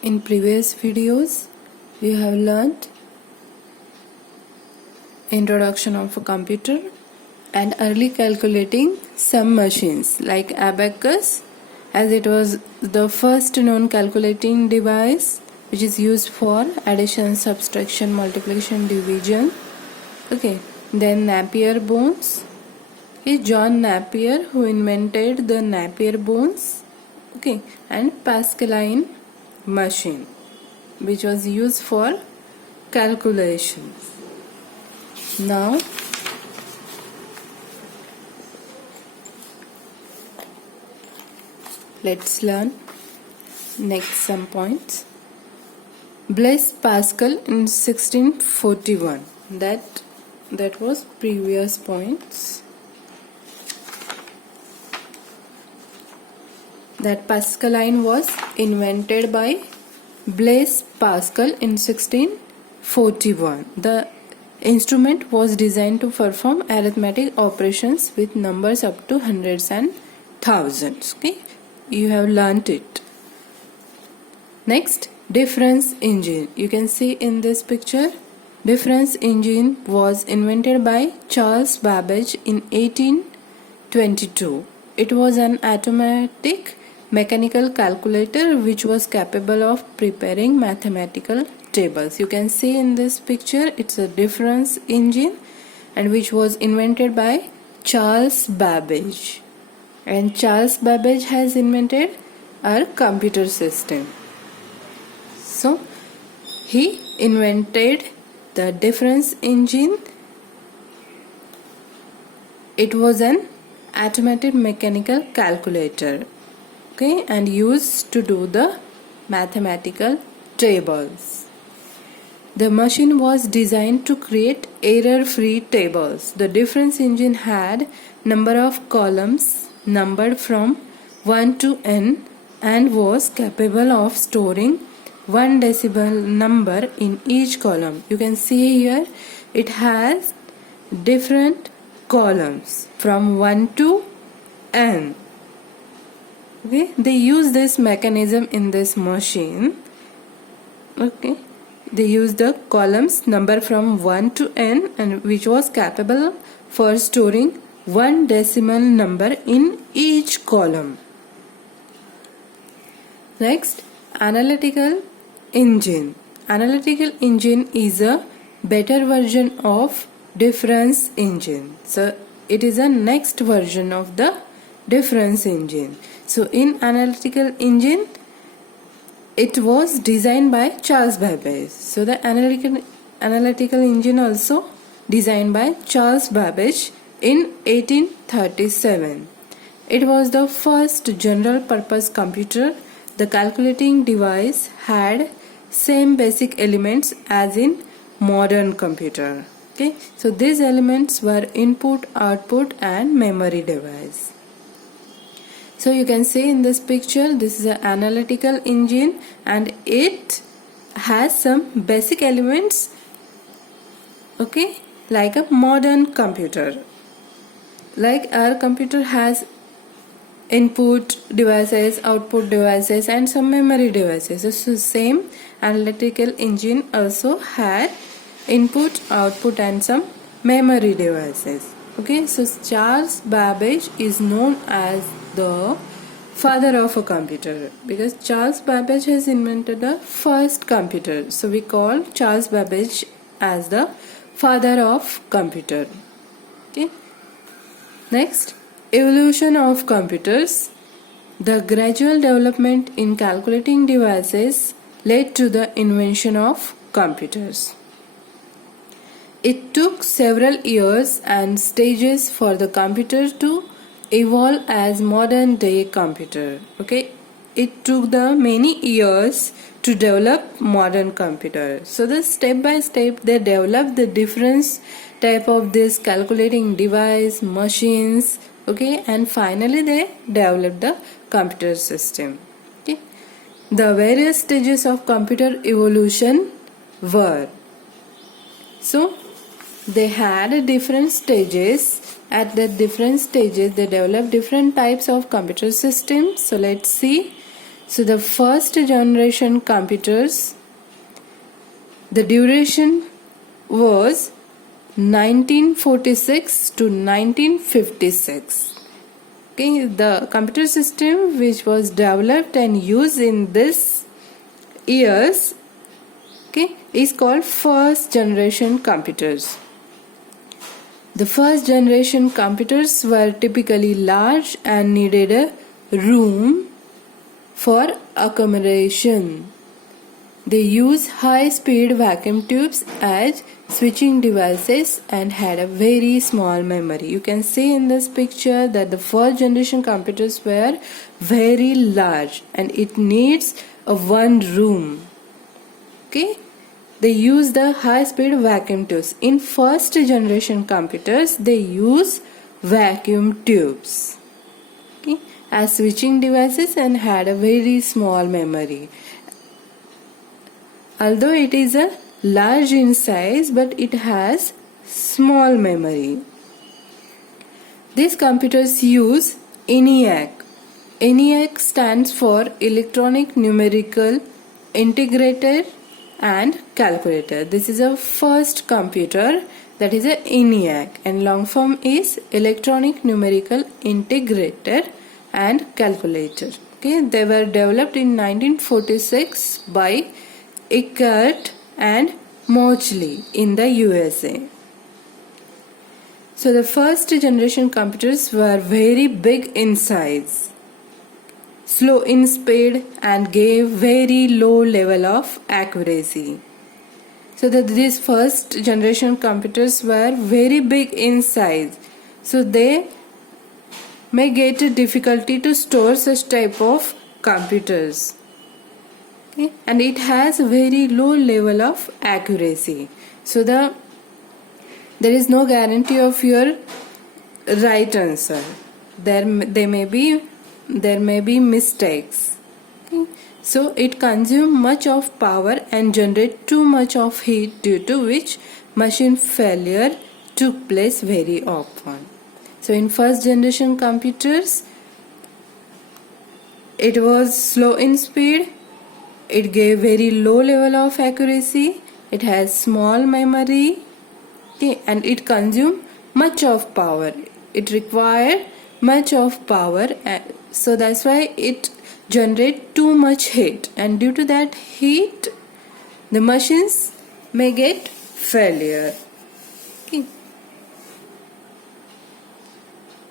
In previous videos, we have learnt introduction of a computer and early calculating some machines like abacus, as it was the first known calculating device which is used for addition, subtraction, multiplication, division. Okay, then Napier bones. Okay, John Napier, who invented the Napier bones. Okay, and Pascaline machine, which was used for calculations. Now let's learn next some points. Blaise Pascal in 1641. That was previous points. That Pascaline was invented by Blaise Pascal in 1641. The instrument was designed to perform arithmetic operations with numbers up to hundreds and thousands. Okay, you have learnt it. Next, difference engine. You can see in this picture, difference engine was invented by Charles Babbage in 1822. It was an automatic mechanical calculator which was capable of preparing mathematical tables. You can see in this picture, it's a difference engine and which was invented by Charles Babbage. And Charles Babbage has invented our computer system. So he invented the difference engine. It was an automatic mechanical calculator, okay, and used to do the mathematical tables. The machine was designed to create error-free tables. The difference engine had number of columns numbered from 1 to n and was capable of storing one decimal number in each column. You can see here it has different columns from 1 to n. Okay, they use this mechanism in this machine. Okay, they use the columns number from 1 to n and which was capable for storing one decimal number in each column. Next, analytical engine. Analytical engine is a better version of difference engine. So it is a next version of the difference engine. So in analytical engine, it was designed by Charles Babbage. So the analytical engine also designed by Charles Babbage in 1837. It was the first general purpose computer. The calculating device had same basic elements as in modern computer. Okay, so these elements were input, output and memory device. So you can see in this picture, this is an analytical engine and it has some basic elements, okay, like a modern computer. Like our computer has input devices, output devices and some memory devices. So same analytical engine also had input, output and some memory devices. Okay, so Charles Babbage is known as the father of a computer because Charles Babbage has invented the first computer. So we call Charles Babbage as the father of computer. Okay. Next, evolution of computers. The gradual development in calculating devices led to the invention of computers. It took several years and stages for the computer to evolve as modern day computer. Okay, it took the many years to develop modern computer. So the step by step they developed the different type of this calculating device, machines, okay, and finally they developed the computer system. Okay, the various stages of computer evolution were, so they had different stages. At the different stages they developed different types of computer systems. So let's see So the first generation computers, the duration was 1946 to 1956. Okay, the computer system which was developed and used in this years, okay, is called first generation computers. The first generation computers were typically large and needed a room for accommodation. They used high-speed vacuum tubes as switching devices and had a very small memory. You can see in this picture that the first generation computers were very large and it needs a one room. Okay, they use the high-speed vacuum tubes. In first generation computers, they use vacuum tubes, okay, as switching devices and had a very small memory. Although it is a large in size, but it has small memory. These computers use ENIAC. ENIAC stands for Electronic Numerical Integrator and Calculator. This is a first computer, that is a ENIAC, and long form is Electronic Numerical Integrator and Calculator. Okay, they were developed in 1946 by Eckert and Mauchly in the USA. So the first generation computers were very big in size, slow in speed, and gave very low level of accuracy. So that these first generation computers were very big in size, so they may get a difficulty to store such type of computers. Okay? And it has a very low level of accuracy, so there is no guarantee of your right answer. There may be mistakes. Okay? So it consumes much of power and generate too much of heat, due to which machine failure took place very often. So in first generation computers, it was slow in speed, it gave very low level of accuracy, it has small memory, okay, and it consumed much of power. It required much of power, so that's why it generate too much heat, and due to that heat the machines may get failure. Okay.